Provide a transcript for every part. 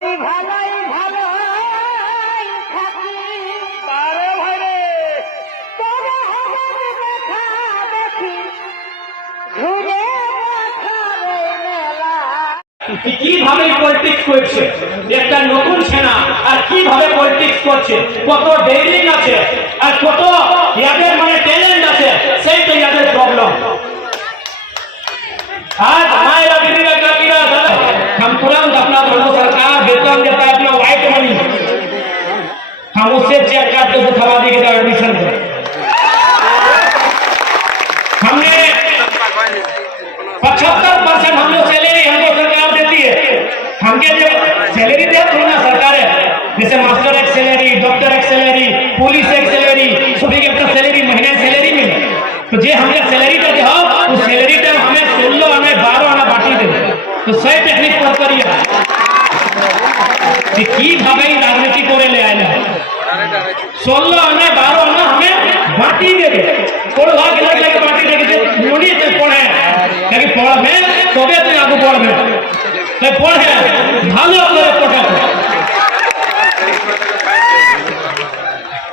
ভালোই ভালো থাকি পারে ভাইরে তবে আমার দেখা দেখি ঘুরে মাথারে মেলা কিভাবে পলিটিক্স করছে একটা নতুন সেনা আর কিভাবে পলিটিক্স করছে কত ডেরিং আছে আর কত ইয়াদের মানে ট্যালেন্ট আছে সেই তো ইয়াদের प्रॉब्लम आज हमारे अभी का गिरा हम तुरंत अपना दोनों सरकार वेतन देता है अपना व्हाइट मनी हम उससे चेक करते हुए खवादी के एडमिशन को हमने 75% हम लोग सैलरी हमको सरकार देती है हमके जो सैलरी दे ना सरकार है जैसे मास्टर एक सैलरी डॉक्टर एक सैलरी पुलिस एक सैलरी सभी के अपना सैलरी महीने सैलरी मिले तो जे हमने सैलरी का दे उस सैलरी टाइम हमें 16 आना 12 आना बांटी दे तो सही टेक्निक पर करिए कि কিভাবে রাজনীতি করে ले आए 16 आना 12 आना हमें बांटी देबे कोड़ भाग के लगे बांटी देके मोनी से पढ़े कि पढ़बे तबे तुम आगे बढ़बे तो पढ़े ভালো করে পড়া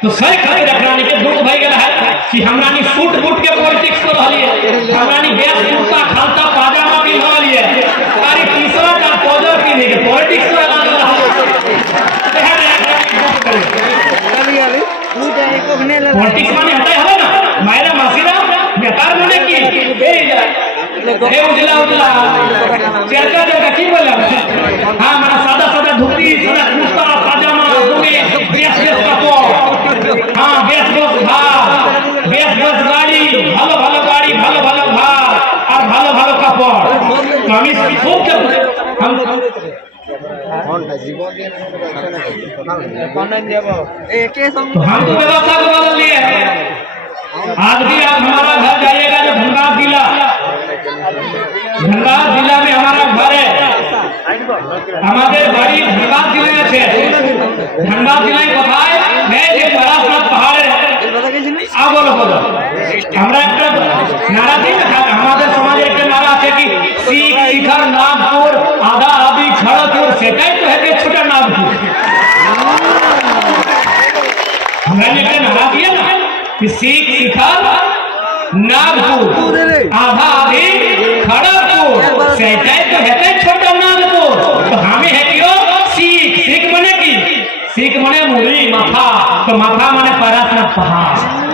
तो सही खातिर रखरानी के दुख भई गेल है कि हमरानी सूट बूट के पॉलिटिक्स कर रहलिए हमरानी बेस कुर्ता खालता पाजामा पिन रहलिए अरे तीसरा का पौधर पिन के पॉलिटिक्स में लग रहा है पॉलिटिक्स माने हटाई है ना मायरा मासीरा बेकार माने की ए उजला उजला चर्चा जगह की बोला हां माने सादा सादा धोती सादा कुर्ता पाजामा लुंगी बेस बेस का तो हाँ बेस बेस गाड़ी ভালো ভালো গাড়ি ভালো ভালো ভাত আর ভালো ভালো কাপড় আমি খুব हम तो व्यवस्था को बदल लिए आज भी आप हमारा घर जाइएगा जो धनबाद जिला में हमारा घर है हमारे बाड़ी धनबाद जिले में धनबाद जिले कोথায় मैं যে পরাশনাথ পাহাড়ে बोलो हमरा एक नारा थी हमारे समाज एक नारा है कि सीख शिखर नागपुर आधा आदि खड़गपुर सेटाई तो है छोटा नागपुर हमरा ने एक नारा दिया ना कि सीख शिखर नागपुर आधा आदि खड़गपुर सेटाई तो है छोटा नागपुर तो हमें है कि सीख सीख माने की सीख माने मुरी माथा तो माथा माने पराशनाथ पहाड़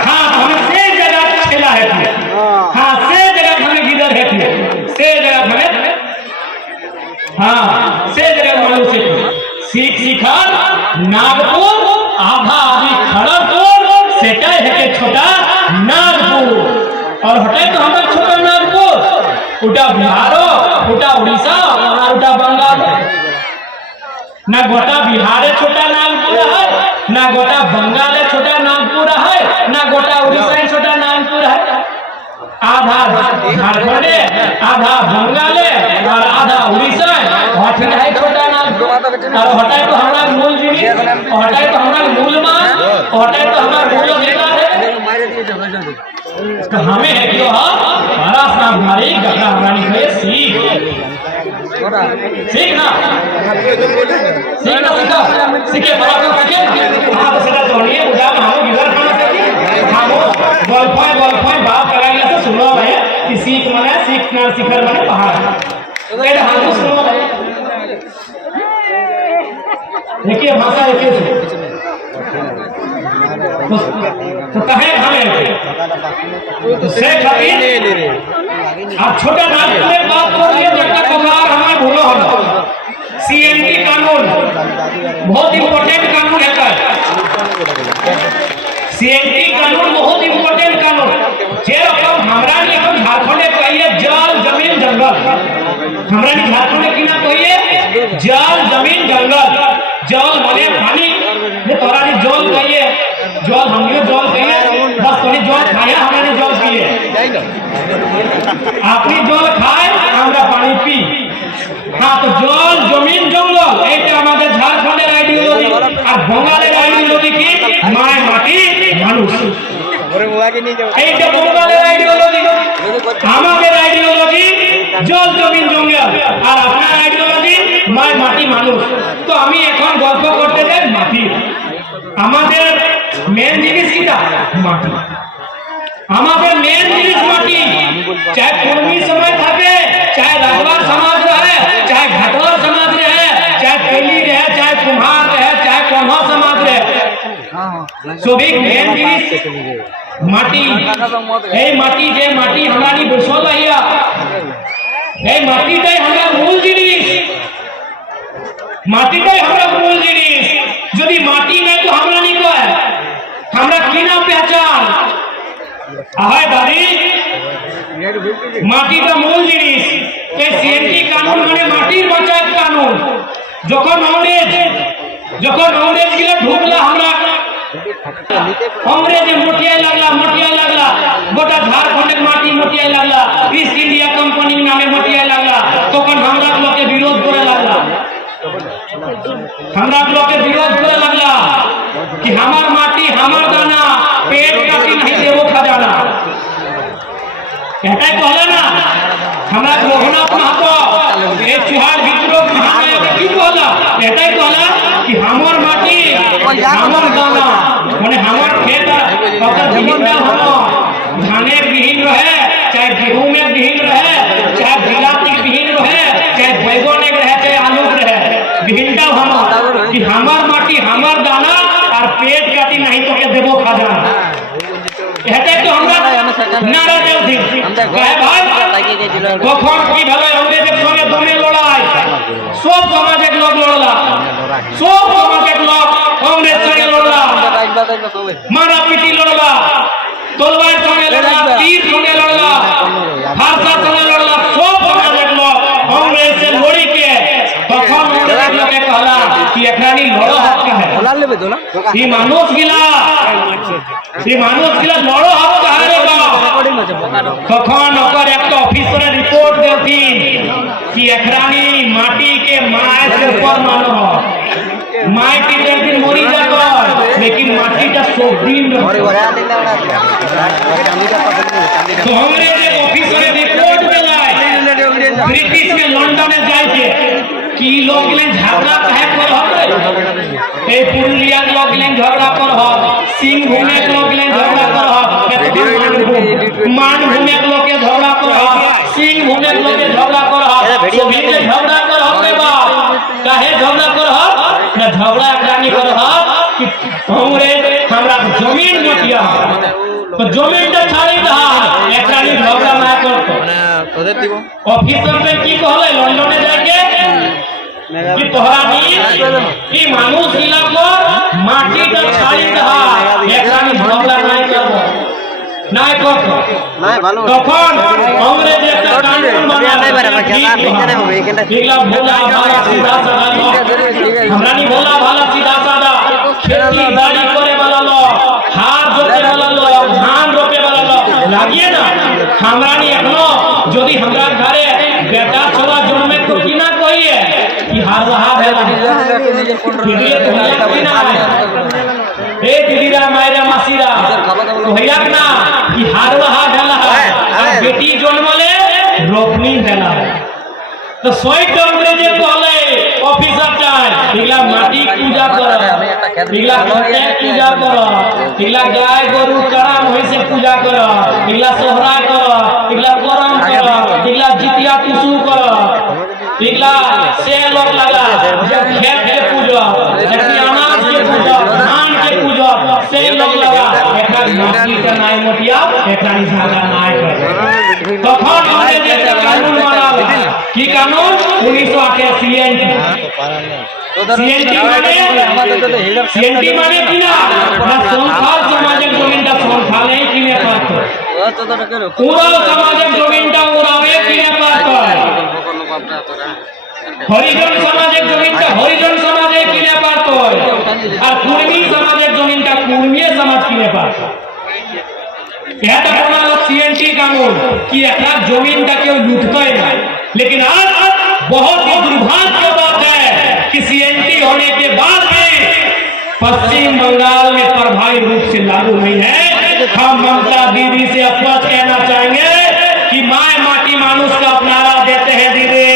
हाँ तो हमें से जगह खेला है हाँ से जगह हमें गिदर है से जगह हमें हाँ से जगह मालूम से सीख शिखर नागपुर आधा आदि खड़गपुर सेटाई है के छोटा नागपुर और हटे तो हमारा छोटा नागपुर उटा बिहारो उटा उड़ीसा और उटा बंगाल ना गोटा बिहार छोटा नागपुर है ना गोटा बंगाल छोटा नागपुर है ना गोटा उड़ीसा छोटा नागपुर है आधा झारखंड आधा बंगाल और आधा उड़ीसा हटे है छोटा नागपुर और हटाए तो हमारा मूल जिनी हटाए तो हमारा मूल मान हटाए तो हमारा मूल नेता है तो हमें है क्यों पराशनाथ भारी गंगा हमारी है सीख सीखना सीखे पराशनाथ के आप सेटा जोड़िए उड़ा हम इधर खाना चाहिए हम गोल्फाई बात कराएंगे तो सुनो भाई कि सीख माने सीखना शिखर माने पहाड़ तो ये हम सुनो देखिए भाषा एक तो कहे हमें से खरीद आप छोटा नागपुर में बात करिए जगह कोलार हमें भूलो हम सीएनटी कानून बहुत इंपॉर्टेंट कानून है सीएनटी कानून बहुत इंपॉर्टेंट कानून जे रकम हमरा ने हम झारखंड कहिए जल जमीन जंगल हमरा ने झारखंड की ना कहिए जल जमीन जंगल जल माने पानी ये तोरा ने जल कहिए जल हमने जल कहिए बस तोनी जल खाया हमने जल पिए आपनी जल खाए हमरा पानी पी हाँ तो जल जमीन जंगल এইটা আমাদের ঝাড়খণ্ডের আইডিওলজি আর বঙ্গালের আইডিওলজি কি মায় মাটি মানুষ এইটা বঙ্গালের আইডিওলজি আমাদের আইডিওলজি জল জমিন জঙ্গল আর আপনার আইডিওলজি मैं माटी मानुष तो আমি এখন গল্প করতে যাই মাটি আমাদের মেন জিনিস কিটা মাটি আমাদের মেন জিনিস মাটি चाहे कुर्मी समाज থাকে चाहे राजवार समाज रहे चाहे घाटवार समाज रहे चाहे तेली रहे चाहे कुम्हार रहे चाहे कोन्हा समाज रहे सभी मेन जिनिस माटी এই মাটি যে মাটি আমারি বসল হইয়া এই মাটিটাই আমরা মূল জিনিস মাটিটাই আমরা মূল জিনিস যদি মাটি নাই তো আমরা নি কয় আমরা কি না পहचान আয় দাদি মাটিটা মূল জিনিস এই সিএনটি কানুন মানে মাটির বাঁচার কানুন যখন अंग्रेज গিলা ঢুকলা আমরা अंग्रेज मोटिया लागला गोटा झारखंड माटी मोटिया लागला ईस्ट इंडिया कंपनी नामे मोटिया लागला तখন हमरा लोग के विरोध करे लागला कि हमार माटी हमार दाना पेट काटी नहीं देवो खजाना এটাই कहला ना हमरा लोहनाथ महतो ए चुहार विद्रोह महानायक की कहला এটাই कहला कि हमार माटी हमार दाना माने हमार खेत ओकर बिहिनटा हो धाने बिहिन रहे चाहे गेहूं में बिहिन रहे चाहे बिलाती बिहिन रहे चाहे बैगन रहे चाहे आलू रहे बिहिनटा हम कि हमार माटी हमार दाना और पेट काटी नहीं तो के देबो खजाना এটাই তো আমরা নারা দেওছি কয় ভাই কখন কি ভালো ইংরেজের সঙ্গে দমে লড়াই সব সমাজের লোক লড়লা সব সমাজের লোক কংগ্রেস সঙ্গে লড়লা মারাপিটি লড়লা তলবার সঙ্গে লড়লা তীর সঙ্গে লড়লা ফারসা সঙ্গে লড়লা সব সমাজের লোক কংগ্রেস লড়ি के তখন अंग्रेज लोग कहला कि एकरानी लड़ो हक है ई मानुष गिला लड़ो हक है रे তখন ওकर एक ऑफिसर रिपोर्ट देती कि एकरानी माटी के माय से ऊपर मानो माय की दिन मरी जातो लेकिन माटीটা सब दिन तो अंग्रेज ऑफिसर रिपोर्ट देलाय ब्रिटिश के लंदन जाइए कि लोग झगड़ा कहे कर ए पुरुलिया लोग झगड़ा कर सिंहभूम लोग झगड़ा कर मानभूम लोग के झगड़ा कर सिंहभूम लोग के झगड़ा कर सभी के झगड़ा कर काहे झगड़ा कर ना झगड़ा एकरानी कर कि अंग्रेज हमरा जमीन मटिया तो जमीनটা ছাড়ি দা एकरानी झगड़ा ना करतो ऑफिसर पे की कहले लंदने जाके कि तोहरा नी कि मानुष गिला को माटीটা ছাড়ি দা एकरानी झगड़ा নাই করব নাই করব নাই ভালো তখন अंग्रेज একটা কানুন বানায় এগুলা ভোলা ভালা सीधा साधा हमरा नी भोला भाला सीधा साधा खेती बाड़ी करे वाला लोग हाथ जोते वाला लोग धान रोपे वाला लोग लागिए ना हमरा नी एखनो যদি हमरा घरे बेटा छोरा जन्मे तो की ना कहिए कि हार रहा है ये तो है ना ए दीदीरा मायरा मासीरा कहिया ना कि हार रहा है बेटी जन्मले रोपनी देला तो सोई तो अंग्रेजे कहले ऑफिसर चाय इगला माटी पूजा कर इगला खेत पूजा कर इगला गाय गरु चरा भैंस पूजा कर इगला सोहरा कर इगला करम कर इगला जितिया टुसु कर इगला से लोग लगा खेत के पूजा अनाज के पूजा धान के पूजा से लोग लगा एकरा माटी के नाय मोटिया एकरा निसादा नाय कर तখন अंग्रेजे कानून बनाला की कानून 1988 सीएनटी माने की ना संथाल समाजेर जमीनটা संथाলেই কিনে পারতো পুরো সমাজের জমিনটা ওরাও কিনে পারতো হরিজন সমাজের জমিনটা হরিজন সমাজে কিনে পারতো আর কুর্মী সমাজের জমিনটা কুর্মী সমাজ কিনে পারতো এটা बनालो सीएनटी कानून कि एक जमीनটা কেউ লুটতই না लेकिन आज बहुत ही दुर्भाग्य की बात है कि सीएनटी होने के बाद भी पश्चिम बंगाल में प्रभावी रूप से लागू नहीं है। हम ममता दीदी से स्पष्ट कहना चाहेंगे कि माय माटी मानुष का नारा देते हैं दीदी।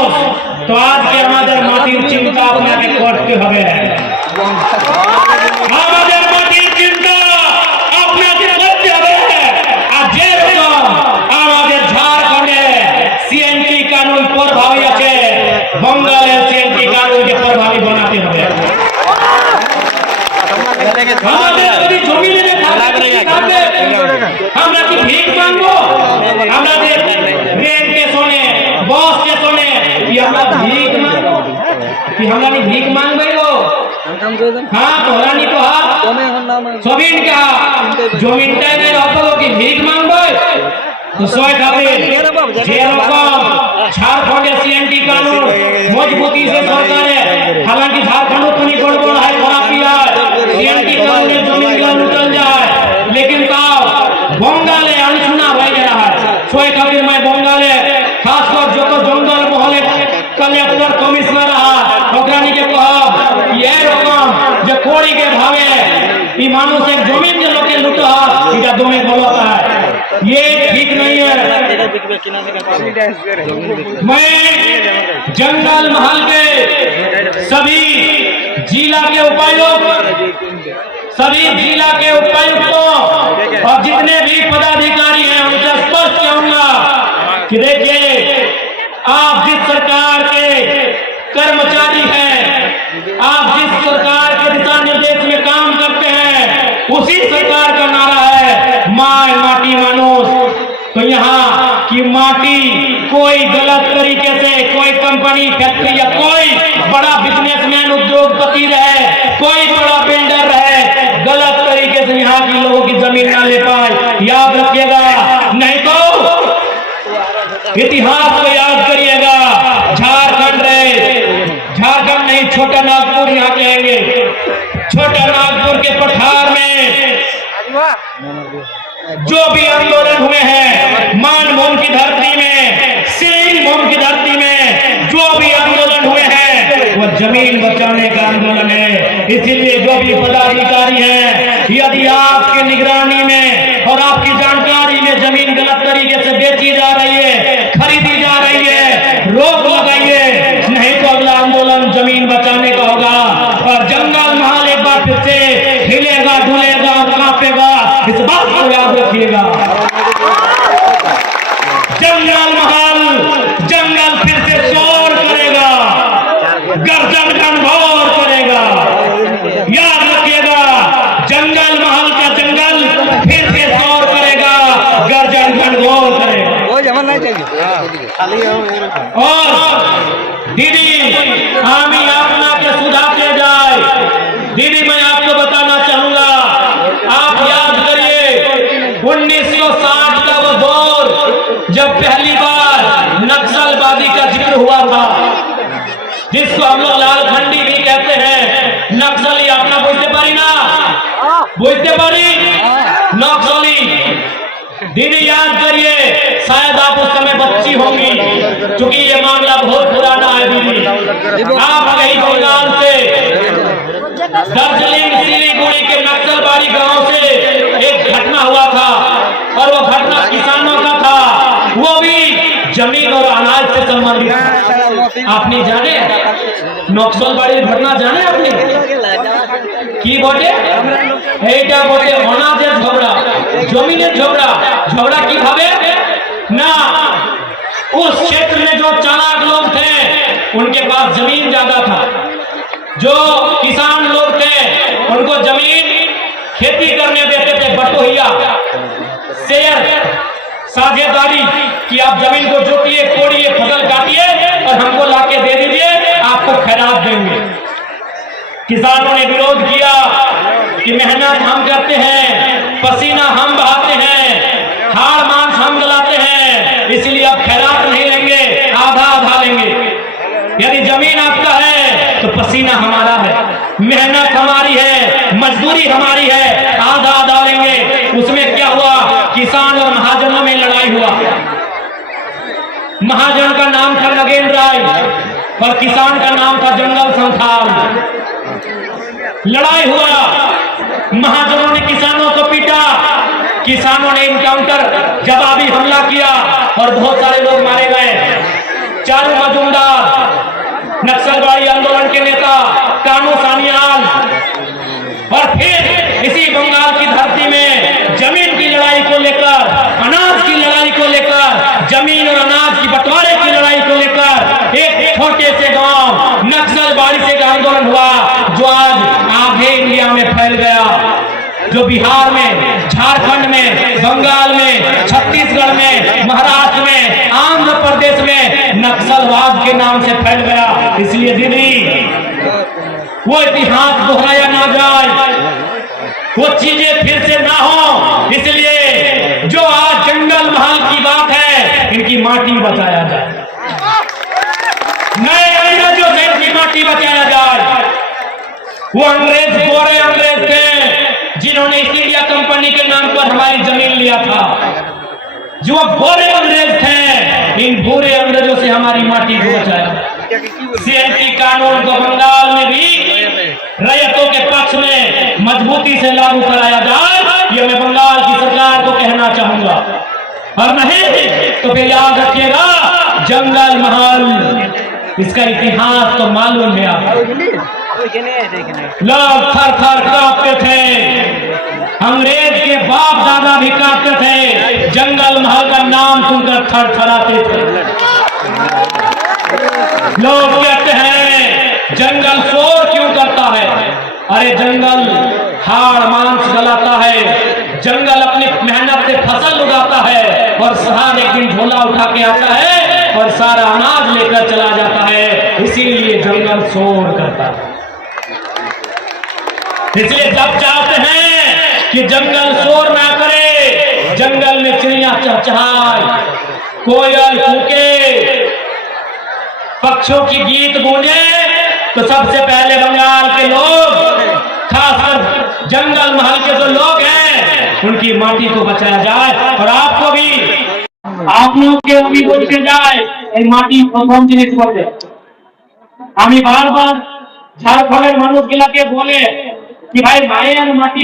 মানুষ তো আজকে আমাদের মাটির চিন্তা আপনাকে করতে হবে আমাদের মাটির চিন্তা আপনাকে করতে হবে আর যেরকম আমাদের ঝাড়খণ্ডে সিএনটি কানুন প্রভাবী আছে বঙ্গালের সিএনটি কানুনকে প্রভাবী বানাতে হবে আমাদের যদি জমিনে আমরা কি ভিক মাংবো আমরা যে ট্রেন স্টেশনে बस स्टेशने कि हमरा भीख मांगो कि हमरा नहीं भीख मांगबे गो हां तोरा नहीं कहा जमीन का जमीन टाइम में रहतो कि भीख मांगबे तो सोय खातिर जे रकम झारखंड सीएनटी कानून मजबूती से सरकार है हालांकि झारखंड तो नहीं गड़बड़ है खराबी है सीएनटी कानून में जमीन का लूटल जाए लेकिन ताव बंगाले अनसुना हो जा रहा है सोय खातिर मैं बंगाले खासकर जो तो जंगल मोहल्ले कलेक्टर कमिश्नर रहा ओकरानी के कहब ये रकम जो कोड़ी के भावे ई मानुष एक जमीन के लोग के लूटा इटा दोमे गलत है ये ठीक नहीं है मैं जंगल महल के सभी जिला के उपायुक्तों और जितने भी पदाधिकारी हैं उनसे स्पष्ट कहूंगा कि देखिए आप जिस सरकार के कर्मचारी हैं आप जिस सरकार के दिशा निर्देश में काम करते हैं उसी सरकार का नारा है माय माटी मानुष तो यहाँ की माटी कोई गलत तरीके से कोई कंपनी फैक्ट्री या कोई बड़ा बिजनेसमैन उद्योगपति रहे कोई बड़ा बिल्डर रहे गलत तरीके से यहाँ के लोगों की जमीन ना ले पाए याद रखिएगा नहीं तो इतिहास को याद करिएगा झारखंड नहीं छोटा नागपुर यहाँ कहेंगे छोटा नागपुर के पठार में जो भी आंदोलन हुए हैं मानभूम की धरती में सिंह भूम की धरती में जो भी आंदोलन हुए हैं वो जमीन बचाने का आंदोलन है इसीलिए जो भी पदाधिकारी हैं यदि आपकी निगरानी में और आपकी जानकारी में जमीन गलत तरीके से बेची जा रही है खरीदी जा रही है रोक लगाइए नहीं तो अगला आंदोलन जमीन बचाने का होगा और जंगल महल एक बार फिर से हिलेगा डुलेगा और कांपेगा इस बात को याद रखिएगा जंगल फिर से शोर करेगा गर्जन घनघोर करेगा याद रखिएगा जंगल महल का जंगल फिर से शोर करेगा गर्जन घनघोर करेगा और दीदी हम अपना के सुधारते जाए दीदी मैं आपको बताना चाहूंगा आप याद करिए 1960 का वो दौर जब पहली बार नक्सलवादी का जिक्र हुआ था जिसको हम लोग लालखंडी भी कहते हैं नक्सली अपना बुझते पारी ना बुझते पारी नक्सली दीदी याद करिए शायद आप उस समय बच्ची होंगी क्योंकि ये मामला बहुत पुराना है दीदी आप गई बंगाल से दार्जिलिंग सिलीगुड़ी के नक्सलबाड़ी गांव से एक घटना हुआ था और वो घटना किसानों का था वो भी जमीन और अनाज से संबंधित आपने जाने नक्सलबाड़ी घटना जाने आपने की बोले এইটা বলে অনাজের ঝগড়া জমিনের झगड़ा की भावे ना उस क्षेत्र में जो चालाक लोग थे उनके पास जमीन ज्यादा था जो किसान लोग थे उनको जमीन खेती करने देते थे बटोहिया शेयर साझेदारी कि आप जमीन को जोतिए कोड़िए फसल काटिए और हमको लाके दे दीजिए आपको खैरात देंगे किसानों ने विरोध किया कि मेहनत हम करते हैं पसीना हम बहाते हैं हाड़ मांस हम गलाते हैं इसलिए अब खैरात नहीं लेंगे आधा आधा लेंगे यदि जमीन आपका है तो पसीना हमारा है मेहनत हमारी है मजदूरी हमारी है आधा आधा लेंगे उसमें क्या हुआ किसान और महाजनों में लड़ाई हुआ महाजन का नाम था नगेंद्र राय और किसान का नाम था जंगल संथाल लड़ाई हुआ महाजनों ने किसानों को पीटा किसानों ने इनकाउंटर जवाबी हमला किया और बहुत सारे लोग मारे गए चारू मजूमदार, नक्सलवादी आंदोलन के नेता कानू सान्याल, और फिर इसी बंगाल की धरती में जमीन की लड़ाई को लेकर, अनाज की लड़ाई को लेकर, जमीन और अनाज की बंटवारे की लड़ाई को लेकर एक छोटे से गांव नक्सलवादी से आंदोलन हुआ, जो आज आधे इंडिया में फैल गया, जो बिहार में, झारखंड में, बंगाल में, छत्तीसगढ़ में, महाराष्ट्र में, आंध्र प्रदेश में नक्सलवाद के नाम से फैल गया। इसलिए दीदी, वो इतिहास दोहराया ना जाए, वो चीजें फिर से ना हो, इसलिए जो आज जंगल महल की बात है, इनकी माटी बचाया जाए, नए अंग्रेजों से इनकी माटी बचाया जाए। वो अंग्रेज गोरे अंग्रेज थे जिन्होंने ईस्ट इंडिया कंपनी के नाम पर हमारी जमीन लिया था, जो गोरे अंग्रेज थे, इन बुरे अंग्रेजों से हमारी माटी को बचाया। सीएलपी कानून को बंगाल में भी रैयतों के पक्ष में मजबूती से लागू कराया जाए, ये मैं बंगाल की सरकार को कहना चाहूंगा। और नहीं तो फिर याद रखिएगा, जंगल महल, इसका इतिहास तो मालूम है आपको। लोग थर थर कांपते थे, अंग्रेज के बाप दादा भी कांपते थे, जंगल महल का नाम सुनकर थर थराते थे। लोग कहते हैं जंगल शोर क्यों करता है? अरे जंगल हाड़ मांस गलाता है, जंगल अपनी मेहनत से फसल उगाता है, और शहर एक दिन झोला उठा के आता है और सारा अनाज लेकर चला जाता है, इसीलिए जंगल शोर करता है। इसलिए सब चाहते हैं कि जंगल शोर ना करे, जंगल में चिड़िया चहचहाए, कोयल कूके, पक्षियों की गीत गूंजे, तो सबसे पहले बंगाल के लोग, खासकर जंगल महल के जो लोग हैं, उनकी माटी को बचाया जाए। और आपको भी, आप लोग के भी बोलते जाए माटी प्रथम जिनिस बोले। আমি বারবার ঝাড়খণ্ডের মানুষগুলাকে বলে कि भाई मायर माटी